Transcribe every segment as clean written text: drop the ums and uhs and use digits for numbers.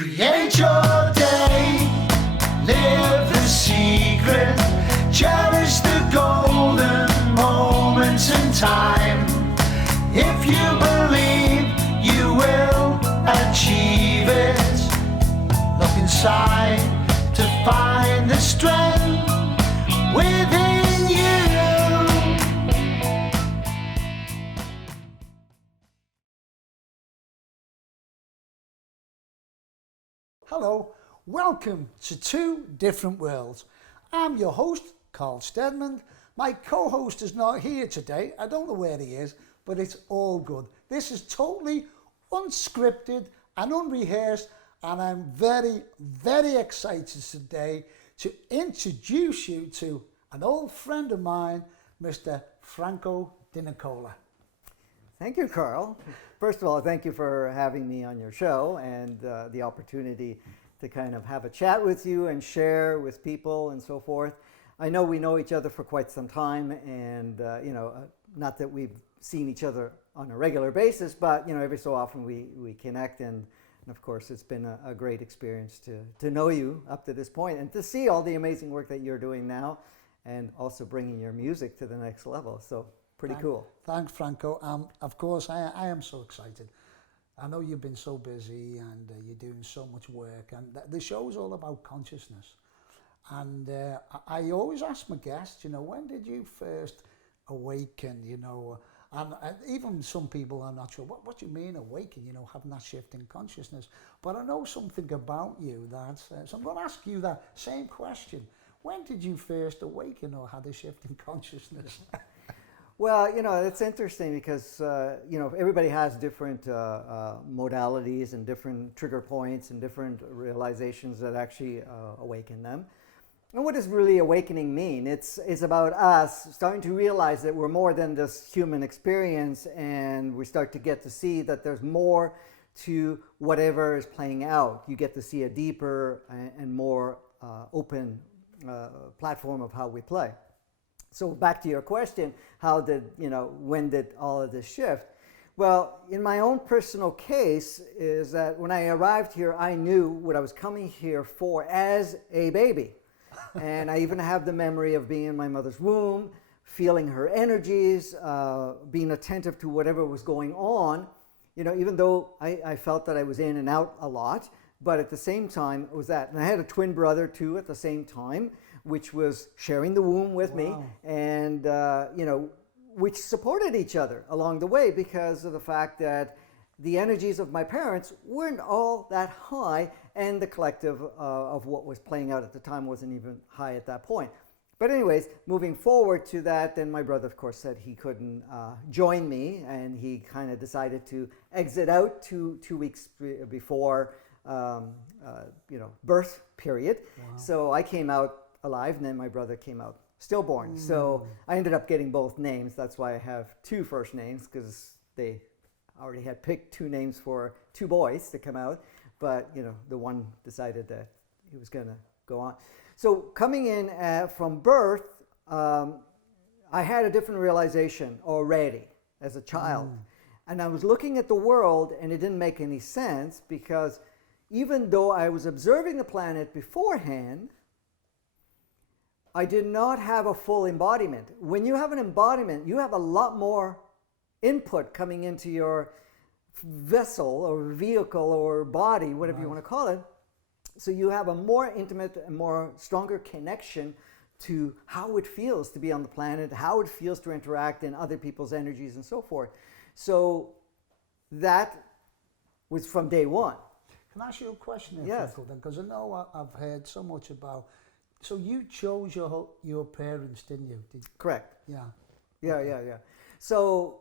Create your day, live the secret, cherish the golden moments in time. If you believe you will achieve it, look inside to find the strength within you. Hello, welcome to Two Different Worlds. I'm your host, Carl Stedmond. My co-host is not here today. I don't know where he is, but it's all good. This is totally unscripted and unrehearsed, and I'm very, very excited today to introduce you to an old friend of mine, Mr. Franco DeNicola. Thank you, Carl. First of all, thank you for having me on your show and the opportunity to kind of have a chat with you and share with people and so forth. I know we know each other for quite some time, and not that we've seen each other on a regular basis, but every so often we connect, and of course it's been a great experience to know you up to this point and to see all the amazing work that you're doing now, and also bringing your music to the next level. So pretty cool. Thanks, Franco. Of course, I am so excited. I know you've been so busy and you're doing so much work, and the show is all about consciousness. And I always ask my guests, when did you first awaken, and even some people are not sure, what do you mean awaken, having that shift in consciousness. But I know something about you so I'm going to ask you that same question. When did you first awaken or had a shift in consciousness? Well, it's interesting because, everybody has different modalities and different trigger points and different realizations that actually awaken them. And what does really awakening mean? It's about us starting to realize that we're more than this human experience, and we start to get to see that there's more to whatever is playing out. You get to see a deeper and more open platform of how we play. So back to your question, when did all of this shift? Well, in my own personal case is that when I arrived here, I knew what I was coming here for as a baby. And I even have the memory of being in my mother's womb, feeling her energies, being attentive to whatever was going on, even though I felt that I was in and out a lot, but at the same time it was that. And I had a twin brother too at the same time, which was sharing the womb with me, and which supported each other along the way because of the fact that the energies of my parents weren't all that high, and the collective of what was playing out at the time wasn't even high at that point. But anyways, moving forward to that, then my brother, of course, said he couldn't join me, and he kind of decided to exit out two weeks before birth period. Wow. So I came out alive, and then my brother came out stillborn. So I ended up getting both names. That's why I have two first names, because they already had picked two names for two boys to come out, but the one decided that he was going to go on. So coming in from birth, I had a different realization already as a child. And I was looking at the world, and it didn't make any sense, because even though I was observing the planet beforehand, I did not have a full embodiment. When you have an embodiment, you have a lot more input coming into your vessel or vehicle or body, whatever you want to call it. So you have a more intimate and more stronger connection to how it feels to be on the planet, how it feels to interact in other people's energies and so forth. So that was from day one. Can I ask you a question there, Yes. Franco, because I know I've heard so much about. So you chose your parents, didn't you? Correct. Yeah. Yeah. So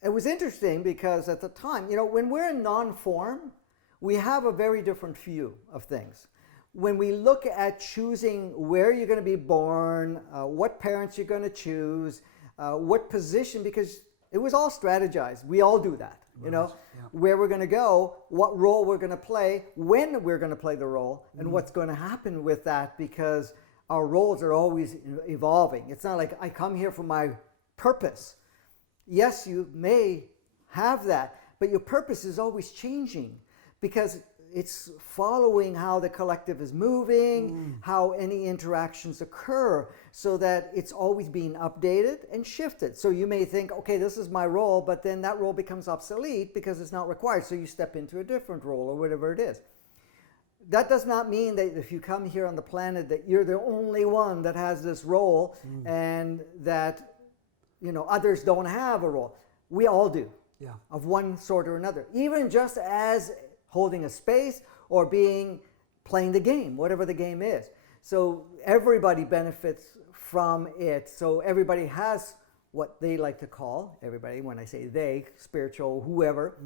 it was interesting because at the time, when we're in non-form, we have a very different view of things. When we look at choosing where you're going to be born, what parents you're going to choose, what position, because it was all strategized. We all do that, where we're going to go, what role we're going to play, when we're going to play the role, and what's going to happen with that, because our roles are always evolving. It's not like I come here for my purpose. Yes, you may have that, but your purpose is always changing, because it's following how the collective is moving, how any interactions occur, so that it's always being updated and shifted. So you may think, okay, this is my role, but then that role becomes obsolete because it's not required. So you step into a different role or whatever it is. That does not mean that if you come here on the planet that you're the only one that has this role and that, you know, others don't have a role. We all do, of one sort or another. Even just as holding a space or playing the game, whatever the game is. So everybody benefits from it. So everybody has what they like to call, everybody, when I say they, spiritual, whoever,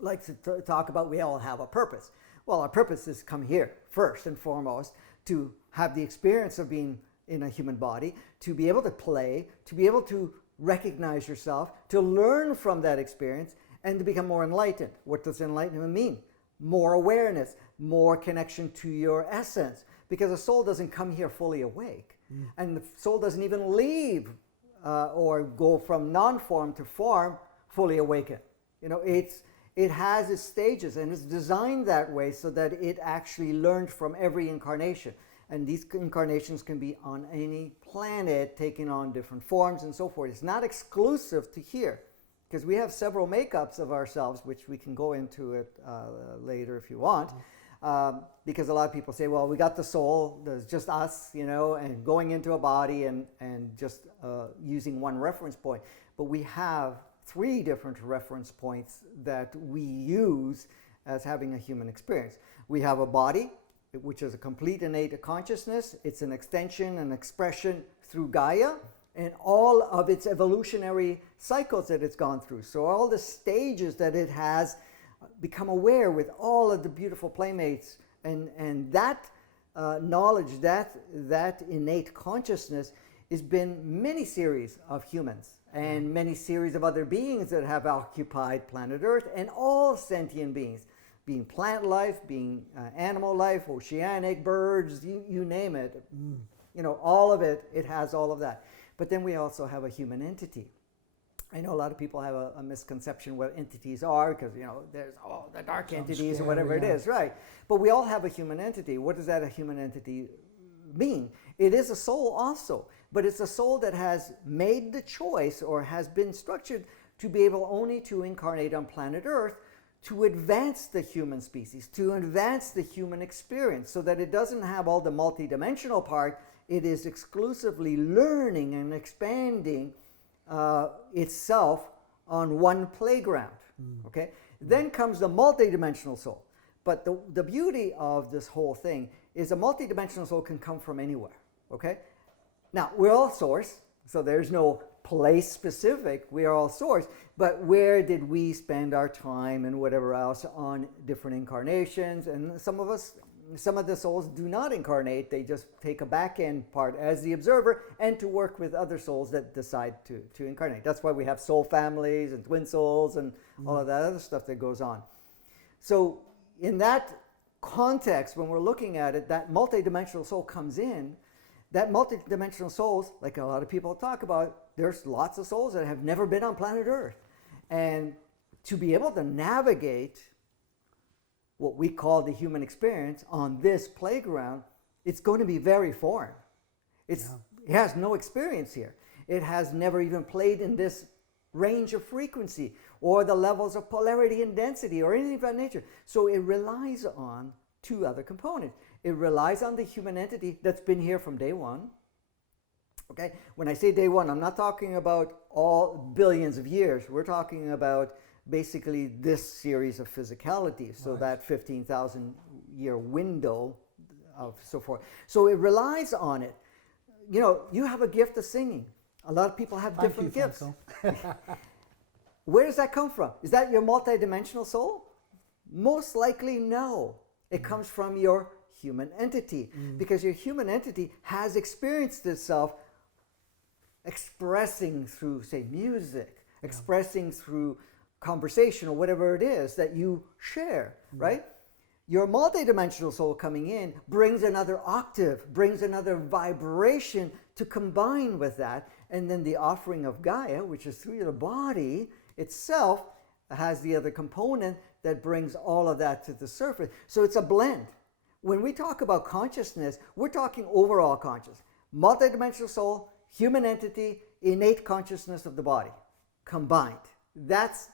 likes to talk about we all have a purpose. Well, our purpose is come here first and foremost to have the experience of being in a human body, to be able to play, to be able to recognize yourself, to learn from that experience, and to become more enlightened. What does enlightenment mean? More awareness, more connection to your essence. Because the soul doesn't come here fully awake. And the soul doesn't even leave or go from non-form to form fully awakened. You know, it has its stages, and it's designed that way so that it actually learned from every incarnation. And these incarnations can be on any planet, taking on different forms and so forth. It's not exclusive to here, because we have several makeups of ourselves, which we can go into it later if you want. Because a lot of people say, well, we got the soul, there's just us, you know, and going into a body and just using one reference point. But we have 3 different reference points that we use as having a human experience. We have a body, which is a complete innate consciousness. It's an extension and expression through Gaia and all of its evolutionary cycles that it's gone through. So all the stages that it has become aware with all of the beautiful playmates, and that knowledge, that innate consciousness has been many series of humans and many series of other beings that have occupied planet Earth, and all sentient beings, being plant life, being animal life, oceanic, birds, you name it. You know, all of it, it has all of that. But then we also have a human entity. I know a lot of people have a misconception what entities are, because, you know, there's the dark entities scary, or whatever it is, right? But we all have a human entity. What does that a human entity mean? It is a soul also, but it's a soul that has made the choice or has been structured to be able only to incarnate on planet Earth to advance the human species, to advance the human experience, so that it doesn't have all the multidimensional part. It is exclusively learning and expanding itself on one playground. Okay? Then comes the multidimensional soul. But the beauty of this whole thing is a multidimensional soul can come from anywhere. Okay? Now, we're all source, so there's no place specific. We are all source. But where did we spend our time and whatever else on different incarnations? And some of the souls do not incarnate. They just take a back end part as the observer and to work with other souls that decide to incarnate. That's why we have soul families and twin souls and all of that other stuff that goes on. So in that context, when we're looking at it, that multidimensional soul comes in. That multidimensional souls, like a lot of people talk about, there's lots of souls that have never been on planet Earth. And to be able to navigate what we call the human experience on this playground, it's going to be very foreign. It has no experience here. It has never even played in this range of frequency or the levels of polarity and density or anything of that nature. So it relies on 2 other components. It relies on the human entity that's been here from day one. Okay? When I say day one, I'm not talking about all billions of years. We're talking about basically this series of physicalities, so that 15,000 year window of so forth. So it relies on it. You know, you have a gift of singing. A lot of people have different gifts. Where does that come from? Is that your multidimensional soul? Most likely no. It comes from your human entity, because your human entity has experienced itself expressing through, say, music, expressing through conversation or whatever it is that you share, right? Your multidimensional soul coming in brings another octave, brings another vibration to combine with that. And then the offering of Gaia, which is through the body itself, has the other component that brings all of that to the surface. So it's a blend. When we talk about consciousness, we're talking overall consciousness, multidimensional soul, human entity, innate consciousness of the body combined. That's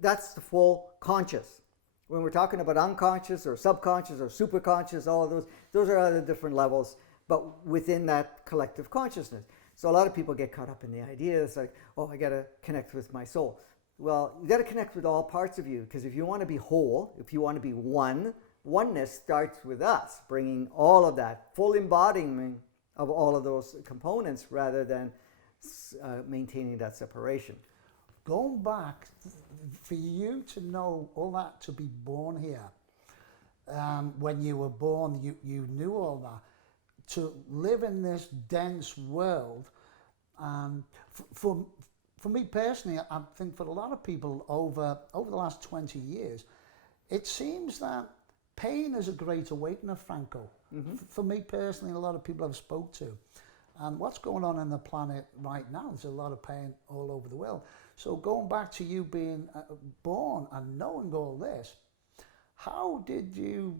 the full conscious. When we're talking about unconscious or subconscious or superconscious, all of those are other different levels, but within that collective consciousness. So a lot of people get caught up in the idea. It's like, oh, I got to connect with my soul. Well, you got to connect with all parts of you, because if you want to be whole, if you want to be one, oneness starts with us, bringing all of that, full embodiment of all of those components rather than maintaining that separation. Going back, for you to know all that, to be born here, when you were born, you knew all that. To live in this dense world, for me personally, I think for a lot of people over the last 20 years, it seems that pain is a great awakener, Franco. Mm-hmm. For me personally, a lot of people I've spoke to. And what's going on the planet right now, there's a lot of pain all over the world. So going back to you being born and knowing all this, how did you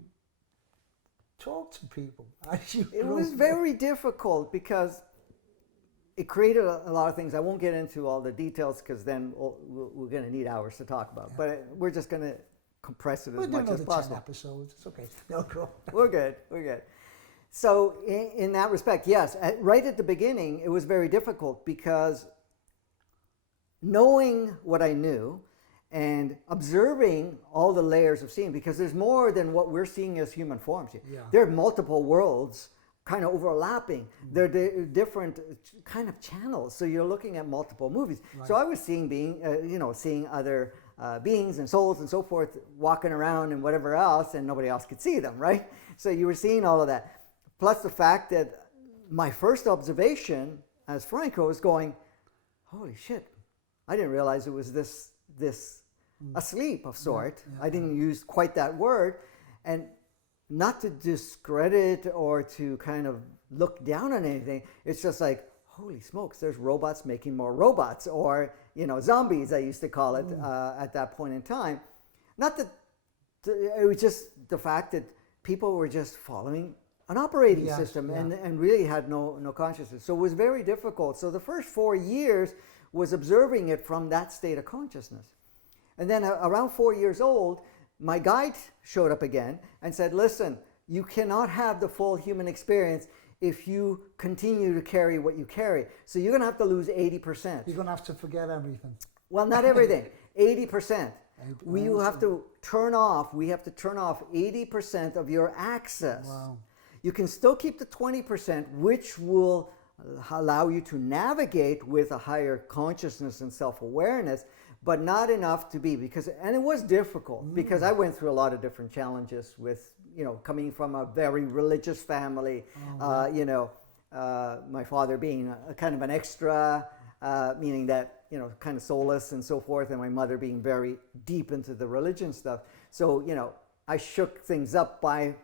talk to people as you It was very difficult because it created a lot of things. I won't get into all the details because then we're going to need hours to talk about. Yeah. But we're just going to compress it as much as possible. 10 episodes. It's okay. No, cool. We're good. So in that respect, yes, right at the beginning, it was very difficult because knowing what I knew and observing all the layers of seeing, because there's more than what we're seeing as human forms. Yeah. There are multiple worlds kind of overlapping. Mm-hmm. They're different kind of channels. So you're looking at multiple movies. Right. So I was seeing seeing other beings and souls and so forth walking around and whatever else, and nobody else could see them, right? So you were seeing all of that. Plus the fact that my first observation as Franco was going, holy shit, I didn't realize it was this asleep of sort. Yeah. I didn't use quite that word. And not to discredit or to kind of look down on anything. It's just like, holy smokes, there's robots making more robots, or, zombies, I used to call it at that point in time. Not that, it was just the fact that people were just following an operating system and really had no consciousness. So it was very difficult. So the first 4 years was observing it from that state of consciousness. And then around 4 years old, my guide showed up again and said, listen, you cannot have the full human experience if you continue to carry what you carry. So you're going to have to lose 80%. You're going to have to forget everything. Well, not everything. 80%. We have to turn off 80% of your access. Wow. You can still keep the 20%, which will allow you to navigate with a higher consciousness and self-awareness, but not enough to be, and it was difficult because I went through a lot of different challenges with, coming from a very religious family, my father being a kind of an extra, meaning that, kind of soulless and so forth, and my mother being very deep into the religion stuff. So, I shook things up by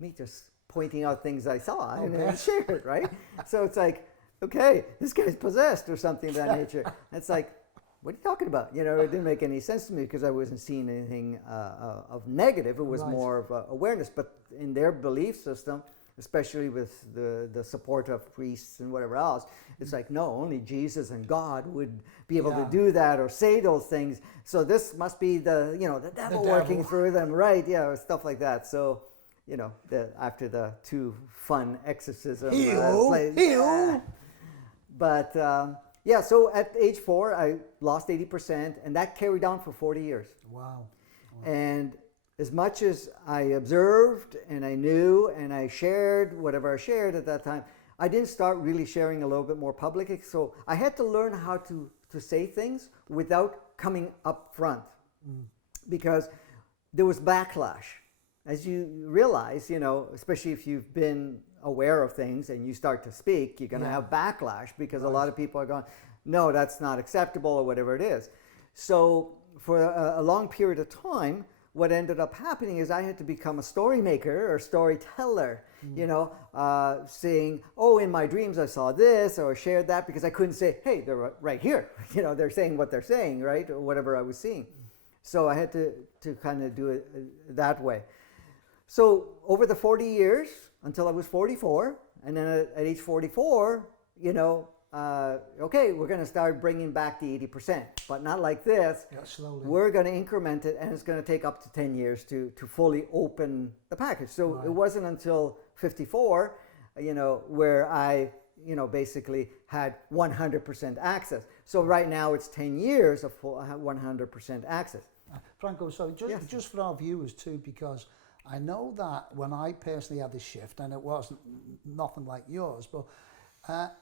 me just pointing out things I saw and shared, right? So it's like, okay, this guy's possessed or something of that nature. It's like, what are you talking about? It didn't make any sense to me because I wasn't seeing anything of negative. It was more of awareness. But in their belief system, especially with the support of priests and whatever else, it's like, no, only Jesus and God would be able to do that or say those things. So this must be the devil working through them, right? Yeah, or stuff like that. So, after the 2 fun exorcisms. But so at age 4, I lost 80%, and that carried on for 40 years. Wow. And as much as I observed and I knew and I shared whatever I shared at that time, I didn't start really sharing a little bit more publicly. So I had to learn how to say things without coming up front because there was backlash. As you realize, especially if you've been aware of things and you start to speak, you're going to have backlash because a lot of people are going, no, that's not acceptable or whatever it is. So for a long period of time, what ended up happening is I had to become a story maker or storyteller, saying, oh, in my dreams I saw this or shared that, because I couldn't say, hey, they're right here. They're saying what they're saying, right? Or whatever I was seeing. So I had to kind of do it that way. So over the 40 years until I was 44, and then at age 44, okay, we're going to start bringing back the 80%, but not like this. Yeah, slowly. We're going to increment it, and it's going to take up to 10 years to fully open the package. So it wasn't until 54, where I, basically had 100% access. So right now it's 10 years of full 100% access. Franco, so just for our viewers too, because I know that when I personally had this shift, and it wasn't nothing like yours, but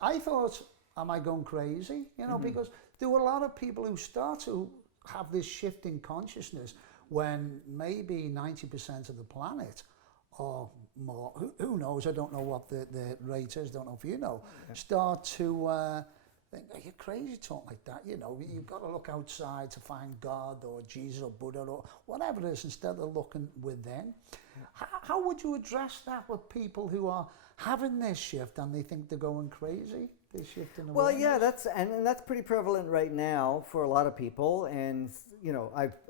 I thought, am I going crazy? Because there were a lot of people who start to have this shift in consciousness when maybe 90% of the planet or more, who knows, I don't know what the rate is, don't know if you know, start to think, are you crazy talking like that? You've got to look outside to find God or Jesus or Buddha or whatever it is instead of looking within. How would you address that with people who are having this shift and they think they're going crazy? This shift in awareness? Well, yeah, that's pretty prevalent right now for a lot of people. And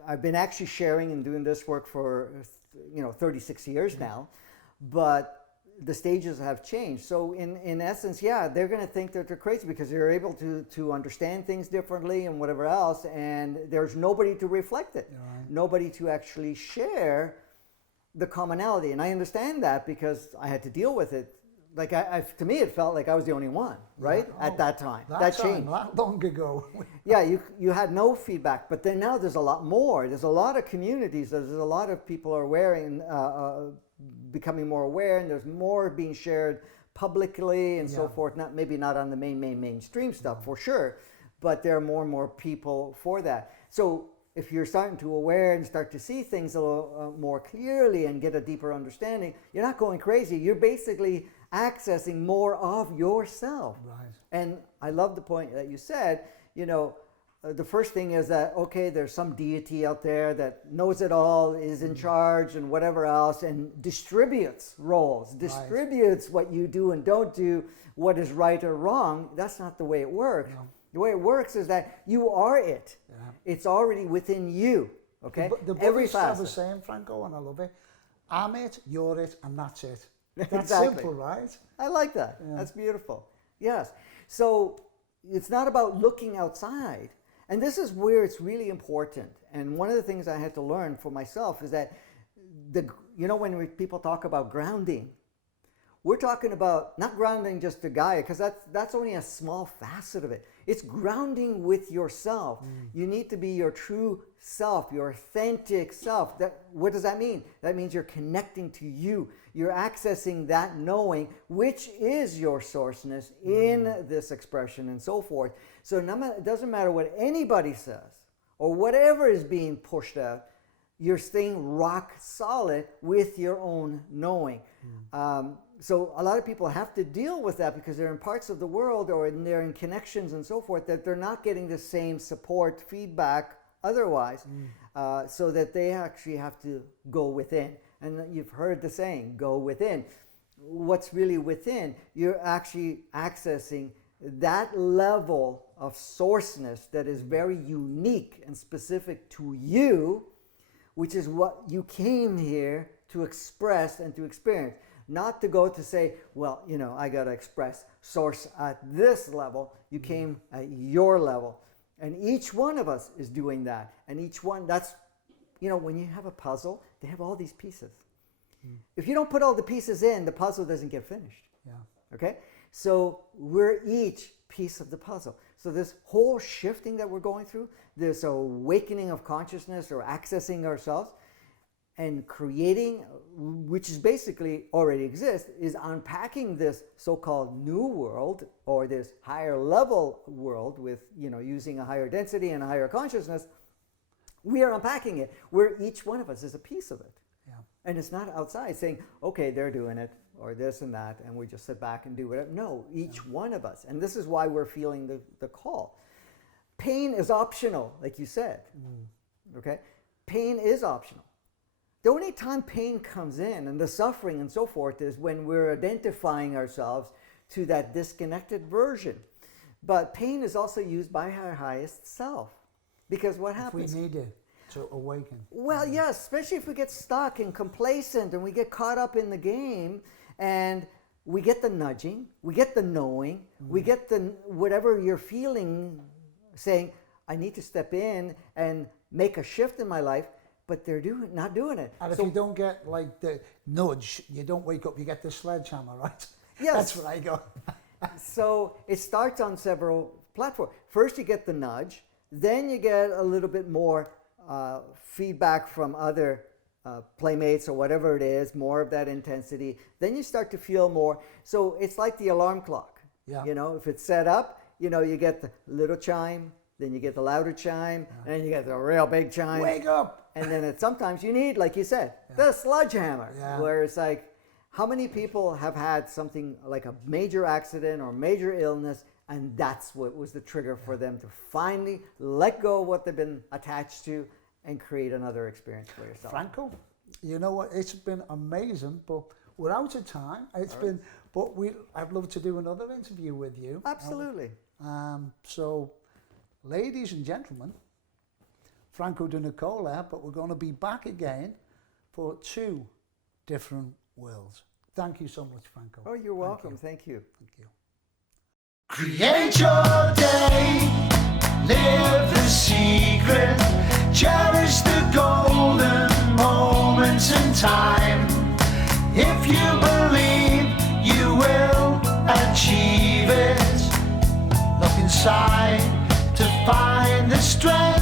I've been actually sharing and doing this work for 36 years now, but the stages have changed. So in essence, yeah, they're going to think that they're crazy because they're able to understand things differently and whatever else, and there's nobody to reflect it, nobody to actually share the commonality. And I understand that because I had to deal with it. Like to me, it felt like I was the only one, right? At that time. That changed. That long ago. Yeah, you had no feedback, but then now there's a lot more. There's a lot of communities. There's a lot of people are wearing, becoming more aware, and there's more being shared publicly and so forth. Maybe not on the mainstream stuff for sure, but there are more and more people for that. So if you're starting to aware and start to see things a little more clearly and get a deeper understanding, you're not going crazy. You're basically accessing more of yourself. Right. And I love the point that you said, the first thing is that, okay, there's some deity out there that knows it all, is in charge and whatever else, and distributes roles, distributes what you do and don't do, what is right or wrong. That's not the way it works. No. The way it works is that you are it. Yeah. It's already within you. Okay? The Buddhists have a saying, Franco, and I love it. I'm it, you're it, and that's it. That's exactly. Simple, right? I like that. Yeah. That's beautiful. Yes. So it's not about looking outside. And this is where it's really important. And one of the things I had to learn for myself is that, when people talk about grounding, we're talking about not grounding just the Gaia, because that's only a small facet of it. It's grounding with yourself. You need to be your true self, your authentic self. What does that mean? That means you're connecting to you. You're accessing that knowing, which is your sourceness in this expression and so forth. So it doesn't matter what anybody says or whatever is being pushed out, you're staying rock solid with your own knowing. So a lot of people have to deal with that because they're in parts of the world or they're in connections and so forth that they're not getting the same support, feedback otherwise, so that they actually have to go within. And you've heard the saying, go within. What's really within? You're actually accessing that level of sourceness that is very unique and specific to you, which is what you came here to express and to experience. Not to go to say, well, I got to express source at this level. You came at your level. And each one of us is doing that. And each one, that's, when you have a puzzle, they have all these pieces. If you don't put all the pieces in, the puzzle doesn't get finished. Yeah. Okay? So we're each piece of the puzzle. So this whole shifting that we're going through, this awakening of consciousness or accessing ourselves, and creating, which is basically already exists, is unpacking this so-called new world or this higher level world with, using a higher density and a higher consciousness. We are unpacking it, where each one of us is a piece of it. Yeah. And it's not outside saying, okay, they're doing it, or this and that, and we just sit back and do whatever. No, each one of us. And this is why we're feeling the call. Pain is optional, like you said. Okay? Pain is optional. The only time pain comes in and the suffering and so forth is when we're identifying ourselves to that disconnected version. But pain is also used by our highest self. Because what happens? If we need it. to awaken. Well, yes, especially if we get stuck and complacent and we get caught up in the game and we get the nudging, we get the knowing, we get the whatever you're feeling saying, I need to step in and make a shift in my life, but they're not doing it. And if you don't get like the nudge, you don't wake up, you get the sledgehammer, right? Yes. That's what I got. So it starts on several platforms. First you get the nudge, then you get a little bit more feedback from other playmates or whatever it is, more of that intensity. Then you start to feel more. So it's like the alarm clock. Yeah. You know, if it's set up, you know, you get the little chime, then you get the louder chime, and then you get the real big chime. Wake up! And then sometimes you need, like you said, the sledgehammer, where it's like, how many people have had something like a major accident or major illness, and that's what was the trigger for them to finally let go of what they've been attached to and create another experience for yourself. Franco, you know what? It's been amazing, but we're out of time. I'd love to do another interview with you. Absolutely. So, ladies and gentlemen, Franco DeNicola, but we're going to be back again for 2 different worlds. Thank you so much, Franco. Oh, you're welcome. Thank you. Thank you. Create your day, live the secret, cherish the golden moments in time. If you believe you will achieve it, look inside to find the strength.